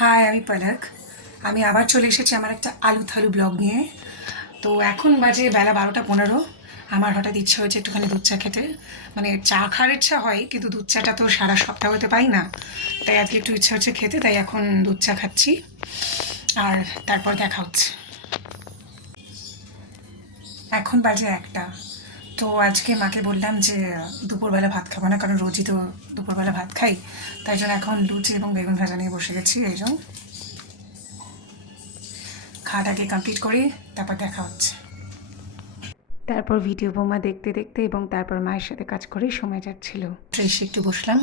High, আমি পলক। আমি আবার চলে এসেছি আমার একটা আলু থালু ব্লগ নিয়ে। তো এখন বাজে বেলা 12টা 15। আমার হঠাৎ ইচ্ছা হয়েছে একটুখানি দুধ চা খেতে। মানে চা খাওয়ার ইচ্ছা হয়, কিন্তু দুধ চাটা তো সারা সপ্তাহতে পাই না। তাই আজকে একটু ইচ্ছা হচ্ছে খেতে, তাই এখন দুধ চা খাচ্ছি। আর তারপর দেখা হচ্ছে। এখন বাজে 1টা। তো আজকে মাকে বললাম যে দুপুরবেলা ভাত খাবো না, কারণ রোজই তো দুপুরবেলা ভাত খাই। তাই জন্য এখন লুচি এবং বেগুন ভাজা নিয়ে বসে গেছি। এই জন্য খাওয়াটাকে কমপ্লিট করি, তারপর দেখা হচ্ছে। তারপর ভিডিও বোমা দেখতে দেখতে এবং তারপর মায়ের সাথে কাজ করেই সময় যাচ্ছিল। এসে একটু বসলাম।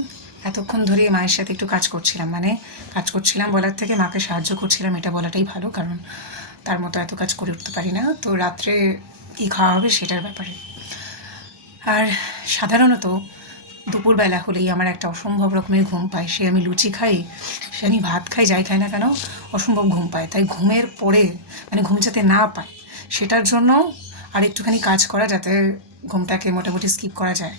এতক্ষণ ধরে মায়ের সাথে একটু কাজ করছিলাম, মানে কাজ করছিলাম বলার থেকে মাকে সাহায্য করছিলাম, এটা বলাটাই ভালো, কারণ তার মতো এত কাজ করে উঠতে পারি না। তো রাত্রে কী খাওয়া হবে সেটার ব্যাপারে। আর সাধারণত দুপুরবেলা হলেই আমার একটা অসম্ভব রকমের ঘুম পায়। সে আমি লুচি খাই, সে আমি ভাত খাই, যাই খাই না কেন অসম্ভব ঘুম পায়। তাই ঘুমের পরে মানে ঘুম যাতে না পায় সেটার জন্য আর একটুখানি কাজ করা, যাতে ঘুমটাকে মোটামুটি স্কিপ করা যায়।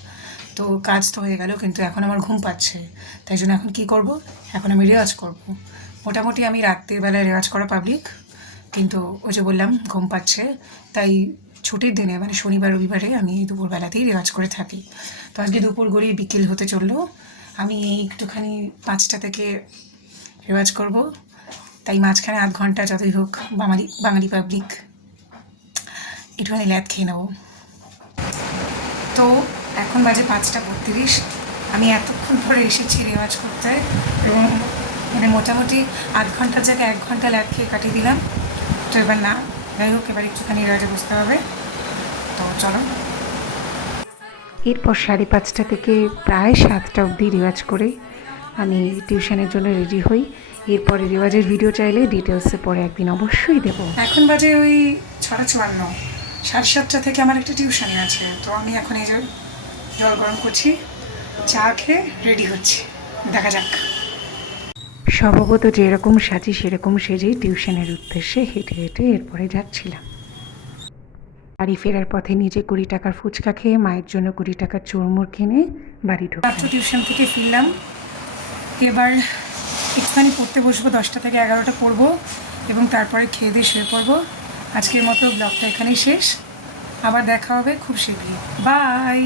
তো কাজ তো হয়ে গেল, কিন্তু এখন আমার ঘুম পাচ্ছে। তাই জন্য এখন কী করব, এখন আমি রেওয়াজ করব। মোটামুটি আমি রাত্রির বেলায় রেওয়াজ করা পাবলিক, কিন্তু ওই যে বললাম ঘুম পাচ্ছে। তাই ছুটির দিনে মানে শনিবার রবিবারে আমি দুপুরবেলাতেই রেওয়াজ করে থাকি। তো আজকে দুপুর গড়িয়ে বিকেল হতে চললো। আমি একটুখানি 5টা থেকে রেওয়াজ করব, তাই মাঝখানে আধ ঘন্টা যতই হোক বাঙালি বাঙালি পাবলিক একটুখানি ল্যাদ খেয়ে নেব। তো এখন বাজে 5টা 32। আমি এতক্ষণ ধরে এসেছি রেওয়াজ করতে, এবং মানে মোটামুটি আধ ঘন্টার জায়গায় 1 ঘন্টা ল্যাদ খেয়ে কাটিয়ে দিলাম। তো এবার না, যাই হোক, এবার একটুখানি রেওয়াজে বসতে হবে। তো চলো। এরপর 5:30 থেকে প্রায় 7টা অবধি রেওয়াজ করে আমি টিউশনের জন্য রেডি হই। এরপরে রেওয়াজের ভিডিও চাইলে ডিটেলসে পরে একদিন অবশ্যই দেবো। এখন বাজে ওই 6:54। 7:30 থেকে আমার একটা টিউশনে আছে। তো আমি এখন এই যে জল গরম করছি, চা খেয়ে রেডি হচ্ছি। দেখা যাক। স্বভাবত যেরকম সাজি সেরকম সেজেই টিউশনের উদ্দেশ্যে হেঁটে হেঁটে এরপরে যাচ্ছিলাম। বাড়ি ফেরার পথে নিজে 20 টাকার ফুচকা খেয়ে মায়ের জন্য 20 টাকার চুরমুর কিনে বাড়ি ঢুকলাম। টিউশন থেকে ফিরলাম, এবার একটুখানি পড়তে বসবো। 10টা থেকে 11টা পড়বো এবং তারপরে খেয়ে দিয়ে শুয়ে পড়বো। আজকের মতো ব্লগটা এখানেই শেষ। আবার দেখা হবে খুব শীঘ্রই। বাই।